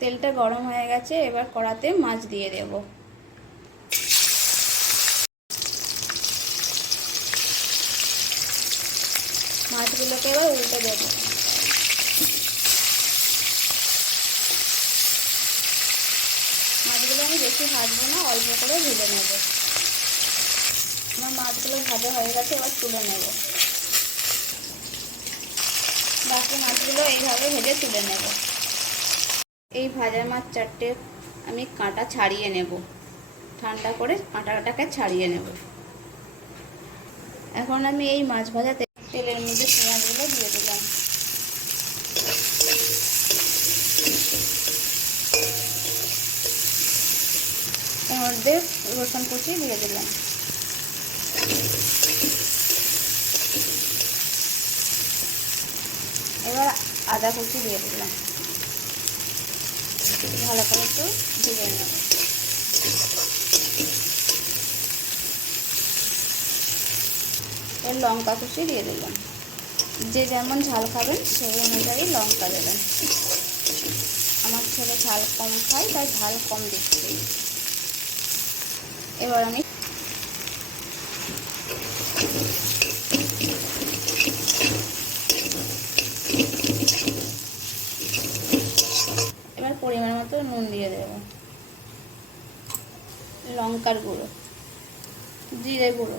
তেলটা গরম হয়ে গেছে, এবার কড়াতে মাছ দিয়ে দেব। মাছগুলোকে এবার উল্টে দেব। মাছগুলো আমি বেশি ভাজবো না, অল্প করে ভেজে নেব। আমার মাছগুলো ভাজা হয়ে গেছে, এবার তুলে নেব। বাকি মাছগুলো এইভাবে ভেজে তুলে নেব। এই ভাজা মাছ চারটে আমি কাঁটা ছাড়িয়ে নেব, ঠান্ডা করে কাঁটাটাকে ছাড়িয়ে নেব। এখন আমি এই মাছ ভাজা তেলের মধ্যে পেঁয়াজগুলো দিয়ে দিলাম। এর মধ্যে রসুন কুচি দিয়ে দিলাম। এবার আদা কুচি দিয়ে দিলাম। ভালো করে একটু ভেজে নেব। এর লঙ্কা কুচি দিয়ে দিলাম। যে যেমন ঝাল খাবেন সেই অনুযায়ী লঙ্কা দেবেন। আমার ছেলে ঝাল কম খায়, তাই ঝাল কম দিচ্ছি। এবার আমি পরিমাণ মতো নুন দিয়ে দেব, লঙ্কার গুঁড়ো, জিরে গুঁড়ো,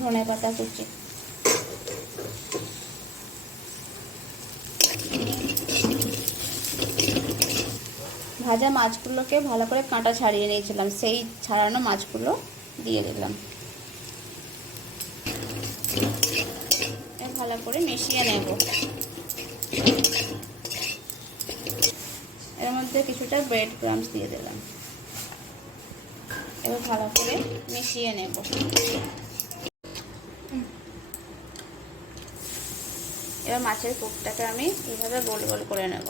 ধনে পাতা কুচি। ভাজা মাছগুলোকে ভালো করে কাঁটা ছাড়িয়ে নিয়েছিলাম, সেই ছাড়ানো মাছগুলো দিয়ে দিলাম। ভালো করে মিশিয়ে নেব। এর মধ্যে কিছুটা ব্রেড ক্রাম্বস দিয়ে দিলাম। এবার ভালো করে মিশিয়ে নেব। এবার মাছের কোপটাকে আমি এইভাবে গোল গোল করে নেব।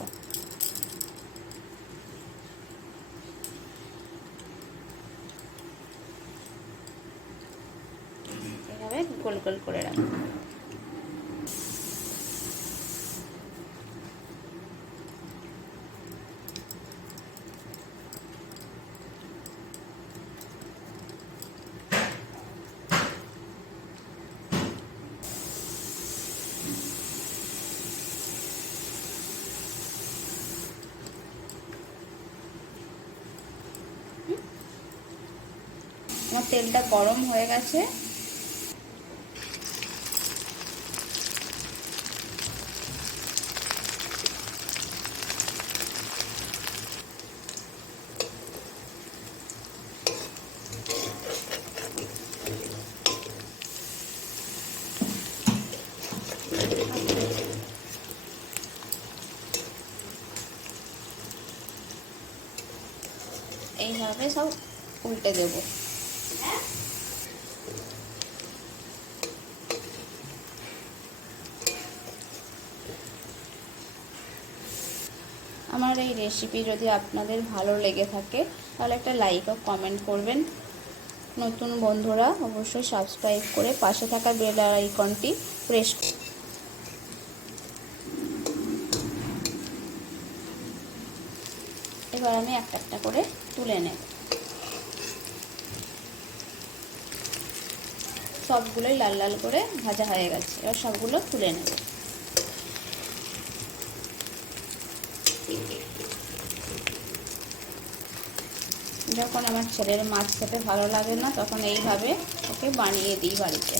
এইভাবে গোল গোল করে রাখবো। আমার তেলটা গরম হয়ে গেছে। এইভাবে সব উল্টে দেব। আমার এই রেসিপি যদি আপনাদের ভালো লেগে থাকে তাহলে একটা লাইক ও কমেন্ট করবেন। নতুন বন্ধুরা অবশ্যই সাবস্ক্রাইব করে পাশে থাকা বেল আইকনটি প্রেস করুন। এবার আমি একটা একটা করে তুলে নেব। সবগুলোই লাল লাল করে ভাজা হয়ে গেছে, এবার সবগুলো তুলে নেব। যখন আমার ছেলের মাছ খেতে ভালো লাগে না তখন এইভাবে ওকে বানিয়ে দিই বাড়িতে।